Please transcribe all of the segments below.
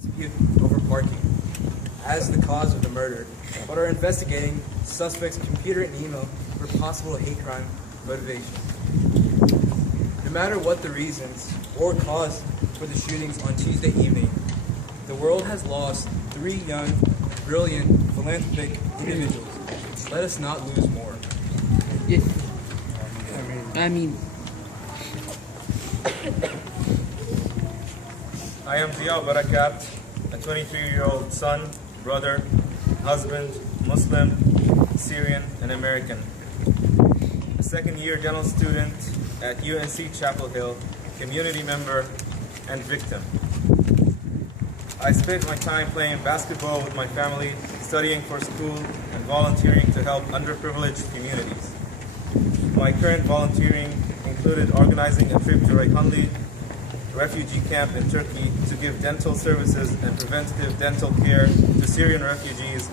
dispute over parking as the cause of the murder, but are investigating suspects' computer and email for possible hate crime motivation. No matter what the reasons or cause for the shootings on Tuesday evening, the world has lost 3 young, brilliant, philanthropic individuals. Let us not lose more. I am Ziya Barakat, a 23-year-old son, brother, husband, Muslim, Syrian, and American. A second-year dental student at UNC Chapel Hill, community member, and victim. I spent my time playing basketball with my family, studying for school, and volunteering to help underprivileged communities. My current volunteering included organizing a trip to Reyhanli refugee camp in Turkey to give dental services and preventative dental care to Syrian refugees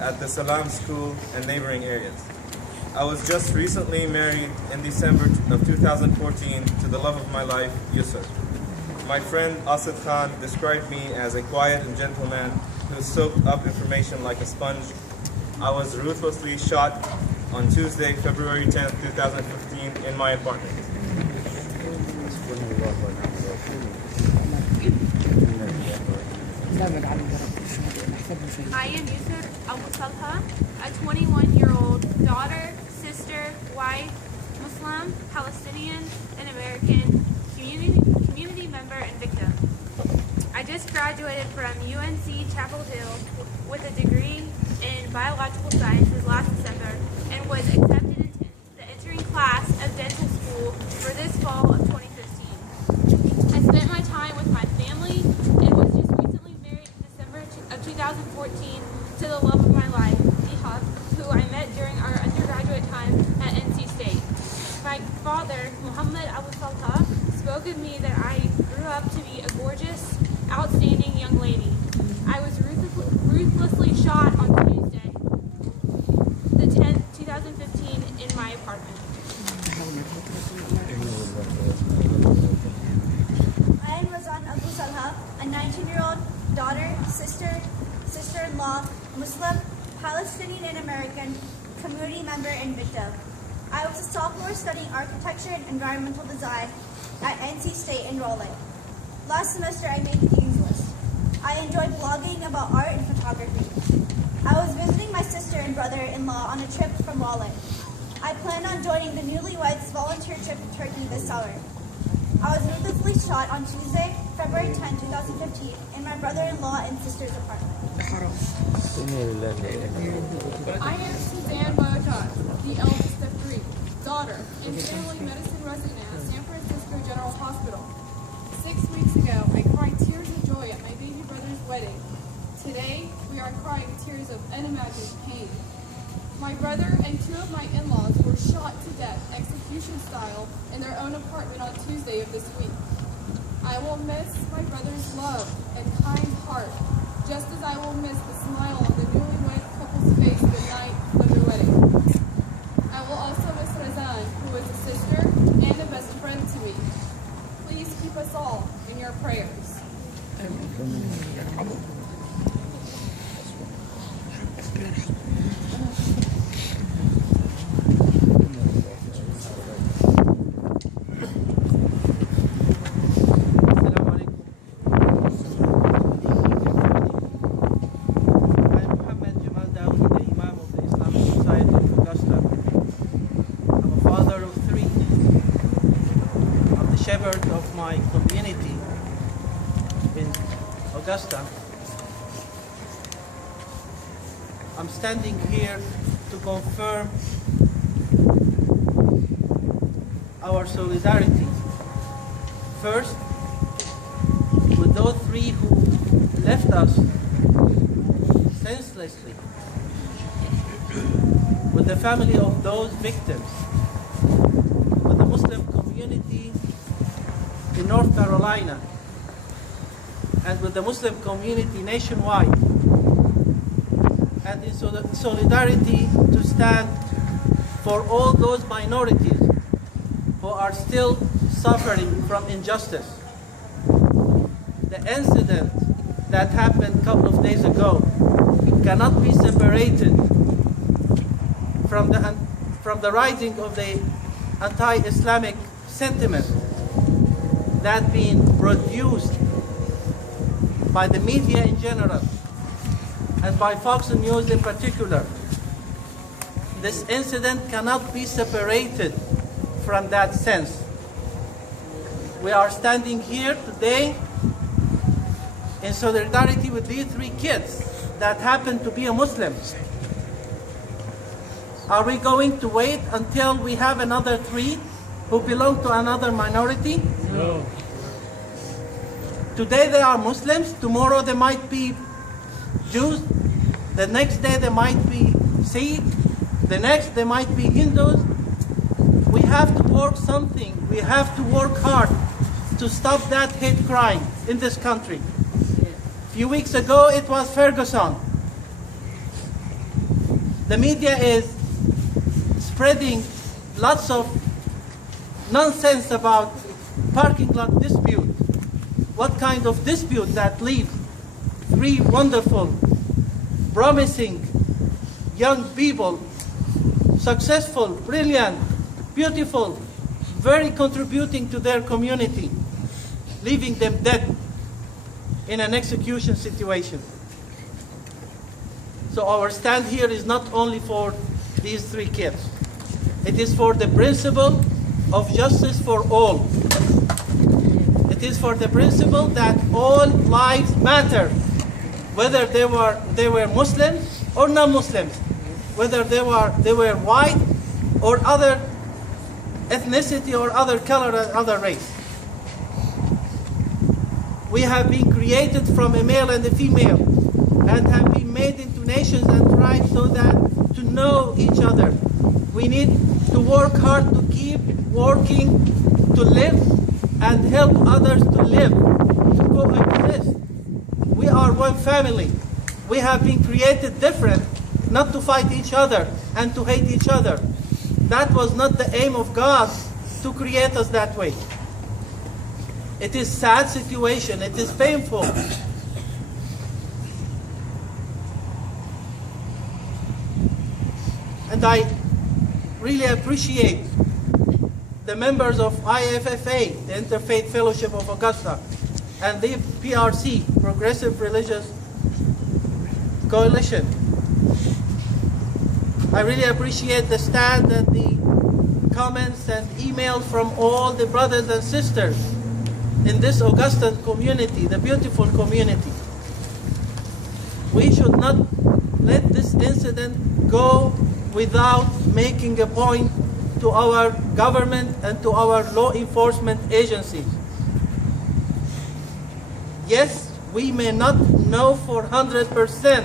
at the Salam School and neighboring areas. I was just recently married in December of 2014 to the love of my life, Yusuf. My friend Asad Khan described me as a quiet and gentle man who soaked up information like a sponge. I was ruthlessly shot on Tuesday, February 10, 2015 in my apartment. I am Abu-Salha, a 21-year-old daughter, sister, wife, Muslim, Palestinian, and American, community member, and victim. I just graduated from UNC Chapel Hill with a degree in biological sciences last December and was accepted into the entering class of dental school for this fall of 2015. I spent my time with my family and was just recently married in December of 2014 to the love of my life, Ihab, who I met during our undergraduate time at NC State. My father, Muhammad Abu-Salha, spoke of me that I grew up to be a gorgeous, outstanding young lady. I was ruthlessly shot on Tuesday, the 10th, 2015, in my apartment. I am Abu-Salha, a 19-year-old daughter, sister-in-law, Muslim, Palestinian, and American, community member, and victim. I was a sophomore studying architecture and environmental design at NC State in Raleigh. Last semester, I made the Dean's List. I enjoyed blogging about art and photography. I was visiting my sister and brother-in-law on a trip from Raleigh. I planned on joining the Newlyweds volunteer trip to Turkey this summer. I was ruthlessly shot on Tuesday, February 10, 2015, in my brother-in-law and sister's apartment. I am Suzanne Barakat, the eldest of 3, daughter, and family medicine resident at San Francisco General Hospital. 6 weeks ago, I cried tears of joy at my baby brother's wedding. Today, we are crying tears of unimagined pain. My brother and 2 of my in-laws were shot to death execution style in their own apartment on Tuesday of this week. I will miss my brother's love and kind heart, just as I will miss the smile on the newlywed couple's face the night of their wedding. I will also miss Razan, who is a sister and a best friend to me. Please keep us all in your prayers. shepherd of my community in Augusta. I'm standing here to confirm our solidarity. First, with those 3 who left us senselessly, with the family of those victims, with the Muslim community in North Carolina, and with the Muslim community nationwide, and in solidarity to stand for all those minorities who are still suffering from injustice. The incident that happened a couple of days ago cannot be separated from the rising of the anti-Islamic sentiment that being produced by the media in general and by Fox News in particular. This incident cannot be separated from that sense. We are standing here today in solidarity with these 3 kids that happen to be Muslims. Are we going to wait until we have another 3 who belong to another minority? No. Today they are Muslims, tomorrow they might be Jews, the next day they might be Sikh, the next they might be Hindus. We have to work something, we have to work hard to stop that hate crime in this country. A few weeks ago it was Ferguson. The media is spreading lots of nonsense about parking lot dispute. What kind of dispute that leaves 3 wonderful, promising young people, successful, brilliant, beautiful, very contributing to their community, leaving them dead in an execution situation. So our stand here is not only for these 3 kids. It is for the principle of justice for all. It is for the principle that all lives matter, whether they were Muslims or non-Muslims, whether they were white or other ethnicity or other color or other race. We have been created from a male and a female and have been made into nations and tribes so that to know each other. We need to work hard to keep working to live and help others to live, to coexist. We are one family. We have been created different, not to fight each other and to hate each other. That was not the aim of God to create us that way. It is a sad situation. It is painful. And I really appreciate the members of IFFA, the Interfaith Fellowship of Augusta, and the PRC, Progressive Religious Coalition. I really appreciate the stand and the comments and emails from all the brothers and sisters in this Augustan community, the beautiful community. We should not let this incident go without making a point to our government and to our law enforcement agencies. Yes, we may not know for 100%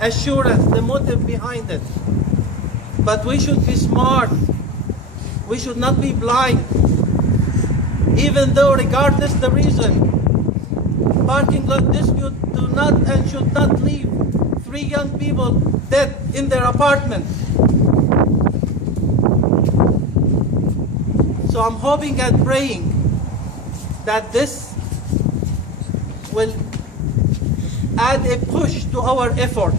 assurance the motive behind it, but we should be smart. We should not be blind. Even though, regardless the reason, parking lot dispute do not and should not leave 3 young people dead in their apartment. So I'm hoping and praying that this will add a push to our effort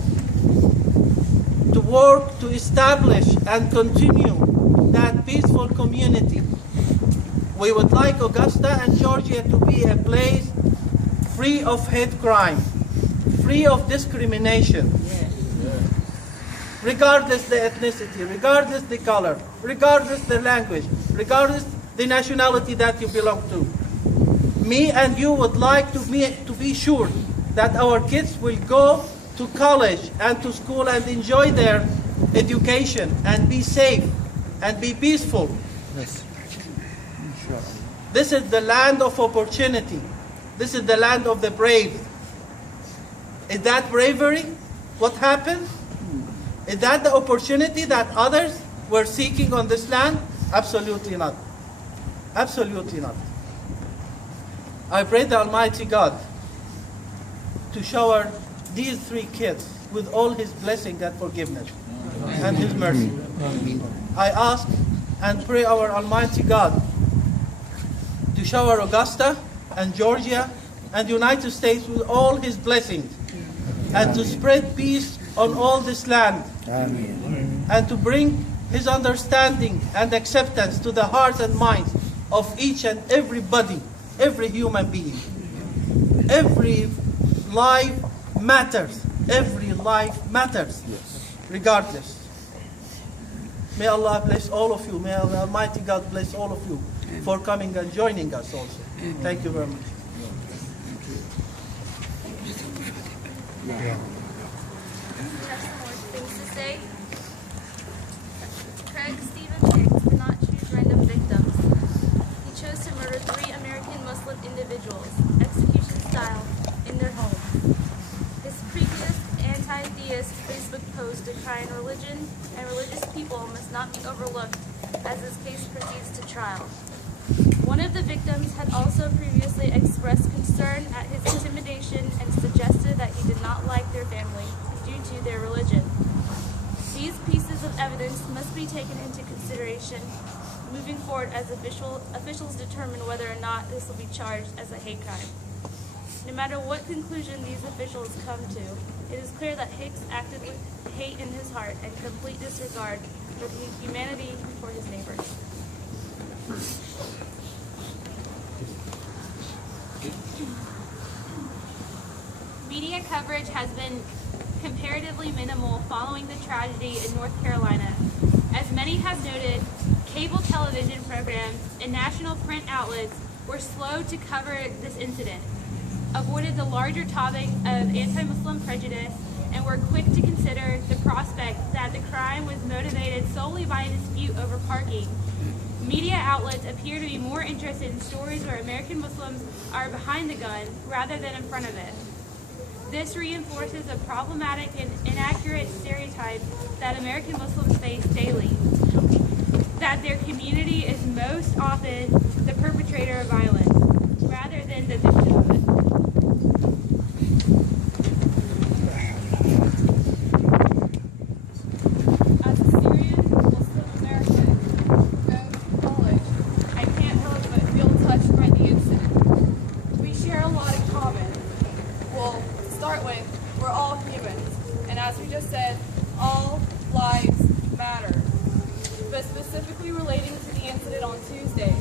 to work to establish and continue that peaceful community. We would like Augusta and Georgia to be a place free of hate crime, free of discrimination, regardless the ethnicity, regardless the color, regardless the language, regardless the nationality that you belong to. Me and you would like to be sure that our kids will go to college and to school and enjoy their education and be safe and be peaceful. Yes. This is the land of opportunity. This is the land of the brave. Is that bravery? What happened? Is that the opportunity that others were seeking on this land? Absolutely not. Absolutely not. I pray the Almighty God to shower these 3 kids with all His blessing and forgiveness and His mercy. I ask and pray our Almighty God to shower Augusta and Georgia and the United States with all his blessings, and to spread peace on all this land, and to bring his understanding and acceptance to the hearts and minds of each and everybody, every human being. Every life matters. Every life matters, regardless. May Allah bless all of you. May Almighty God bless all of you for coming and joining us also. Thank you very much. We have some more things to say. Craig Stephen Hicks did not choose random victims. He chose to murder 3 American Muslim individuals, execution style, in their home. His previous anti-theist Facebook post decrying religion and religious people must not be overlooked as this case proceeds to trial. One of the victims had also previously expressed concern at his intimidation and suggested that he did not like their family due to their religion. These pieces of evidence must be taken into consideration moving forward as officials determine whether or not this will be charged as a hate crime. No matter what conclusion these officials come to, it is clear that Hicks acted with hate in his heart and complete disregard for the humanity for his neighbors. Media coverage has been comparatively minimal following the tragedy in North Carolina. As many have noted, cable television programs and national print outlets were slow to cover this incident, avoided the larger topic of anti-Muslim prejudice, and were quick to consider the prospect that the crime was motivated solely by a dispute over parking. Media outlets appear to be more interested in stories where American Muslims are behind the gun rather than in front of it. This reinforces a problematic and inaccurate stereotype that American Muslims face daily, that their community is most often the perpetrator of violence rather than the victim of it. As a Syrian Muslim American going to college, I can't help but feel touched by the incident. We share a lot in common. Well, to start with, we're all humans, and as we just said, all lives matter. But specifically relating to the incident on Tuesday,